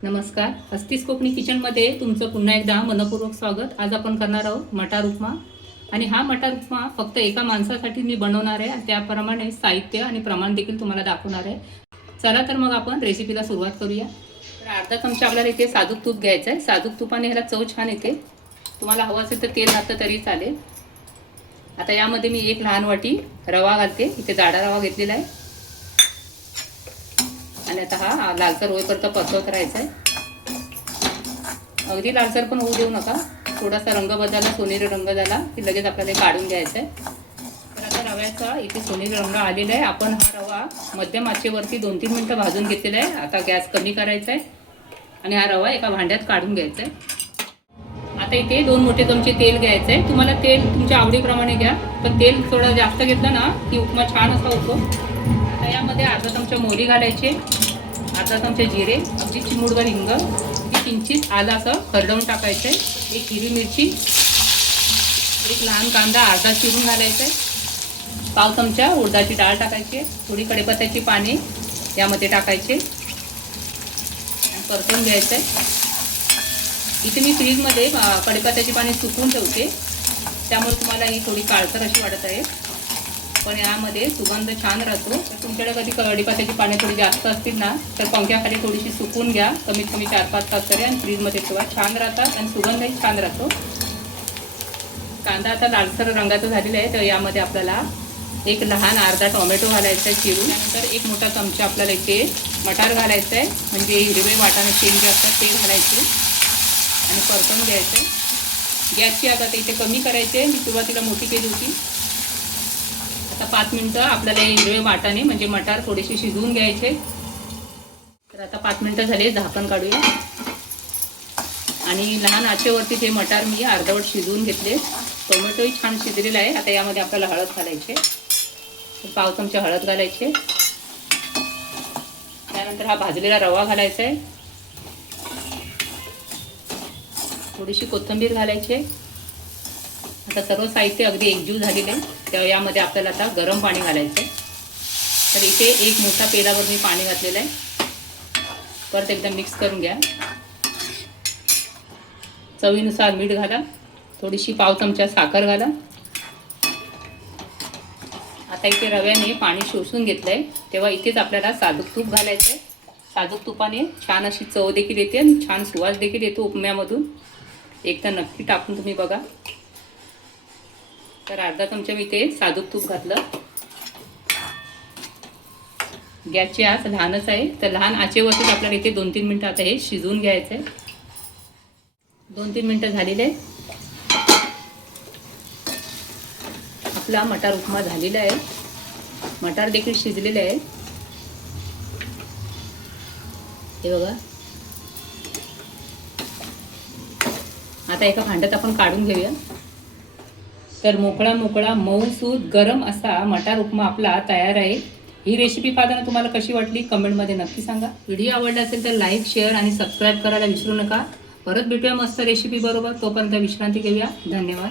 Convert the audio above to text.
नमस्कार, हस्तीस कोकणी किचनमध्ये तुमचं पुन्हा एकदा मनपूर्वक स्वागत। आज आपण करणार आहोत मटार उपमा। आणि हा मटार उपमा फक्त एका माणसासाठी मी बनवणार आहे। त्याप्रमाणे साहित्य आणि प्रमाण देखील तुम्हाला दाखवणार आहे। चला तर मग आपण रेसिपीला सुरुवात करूया। तर अर्धा चमचा आपल्याला इथे साजूक तूप घ्यायचं आहे। साजूक तुपाने ह्याला चव छान येते। तुम्हाला हवं असेल तर तेल घातलं तरी चालेल। आता यामध्ये मी एक लहान वाटी रवा घालते। इथे जाडा रवा घेतलेला आहे आणि आता हा लालसर होईपर्यंत परतवत राहायचा आहे। अगदी लालसर पण होऊ देऊ नका। थोडासा रंग बदलला, सोनेरी रंग झाला की लगेच आपल्याला काढून घ्यायचा आहे। तर आता रव्याचा इथे सोनेरी रंग आलेला आहे। आपण हा रवा मध्यम आचेवरती 2-3 मिनिटं भाजून घेतलेला आहे। आता गॅस कमी करायचा आहे आणि हा रवा एका भांड्यात काढून घ्यायचा आहे। आता इथे 2 मोठे चमचे तेल घ्यायचं आहे। तुम्हाला तेल तुमच्या आवडीप्रमाणे घ्या, पण तेल थोडं जास्त घेतलं ना की उपमा छान असा होतो। आता यामध्ये अर्धा चमचा मोहरी घालायची, अर्धा चमचा जिरे, अगदी चिमूटभर हिंग, किंचित आलं असं खरडवून टाकायचं आहे। एक हिरवी मिरची, एक लहान कांदा अर्धा चिरून घालायचा आहे। पाव चमचा उडदाची डाळ टाकायची आहे। थोडी कढीपत्त्याची पाने यामध्ये टाकायचे आणि परतून घ्यायचं आहे। इथे मी फ्रीजमध्ये कढीपत्त्याची पाने सुकवून ठेवते, त्यामुळे तुम्हाला ही थोडी काळसर अशी वाटत आहे, पण यामध्ये सुगंध छान राहतो। तर तुमच्याकडे कधी कढीपत्त्याची पाने थोडी जास्त असतील ना तर पंख्याखाली थोडीशी सुकवून घ्या, कमीत कमी 4-5 तास तरी, आणि फ्रीजमध्ये ठेवा। छान राहतात आणि सुगंधही छान राहतो। कांदा आता लालसर रंगाचा झालेला आहे, तर यामध्ये आपल्याला एक लहान अर्धा टोमॅटो घालायचा आहे चिरून। त्यानंतर एक मोठा चमचा आपल्याला इथे मटार घालायचा आहे, म्हणजे हिरवे वाटाणे शेंग जे असतात ते घालायचे आणि परतून घ्यायचे। गॅसची आता इथे कमी करायचे, मी सुरुवातीला मोठी केली होती। आता 5 मिनिटं आपल्याला हिरवे वाटाणे म्हणजे मटार थोडेसे शिजवून घ्यायचे। तर आता 5 मिनिटं झाले, झाकण काढूया आणि लहान आचेवरती ते मटार मी अर्धवट शिजवून घेतले। टोमॅटोही छान शिजलेला आहे। आता यामध्ये आपल्याला हळद घालायचे, पाव चमचा हळद घालायचे। त्यानंतर हा भाजलेला रवा घालायचा आहे, थोडीशी कोथिंबीर घालायची। आता सर्व साहित्य अगदी एकजीव झालेले आहे, तर यामध्ये आपल्याला आता गरम पाणी घालायचं आहे। तर इथे एक मोठा पेलावर मी पाणी घातलेलं आहे। परत एकदा मिक्स करून घ्या। चवीनुसार मीठ घाला, थोडीशी पाव चमचा साखर घाला। आता इथे रव्याने पाणी शोषून घेतलं आहे, तेव्हा इथेच आपल्याला साजूक तूप घालायचं आहे। साजूक तुपाने छान अशी चव देखील येते आणि छान सुवास देखील येतो उपम्यामधून। एकदा नक्की टाकून तुम्ही बघा। तर अर्धा चमचा मी इथे साजूक तूप घातलं। गॅसची आच लहानच आहे, तर लहान आचेवरतीच आपल्याला इथे 2-3 मिनिटं आता हे शिजवून घ्यायचं आहे। 2-3 मिनिटं झालेले आहे, आपला मटार उपमा झालेला आहे। मटार देखील शिजलेले आहे, हे बघा। आता एका भांड्यात आपण काढून घेऊया। तर मोकळा मोकळा मऊसूद गरम असा मटार उपमा आपला तयार आहे। ही रेसिपी पाहताना तुम्हाला कशी वाटली कमेंटमध्ये नक्की सांगा। व्हिडिओ आवडला असेल तर लाईक, शेअर आणि सबस्क्राईब करायला विसरू नका। परत भेटूया मस्त रेसिपी बरोबर, तोपर्यंत विश्रांती घेऊया। धन्यवाद।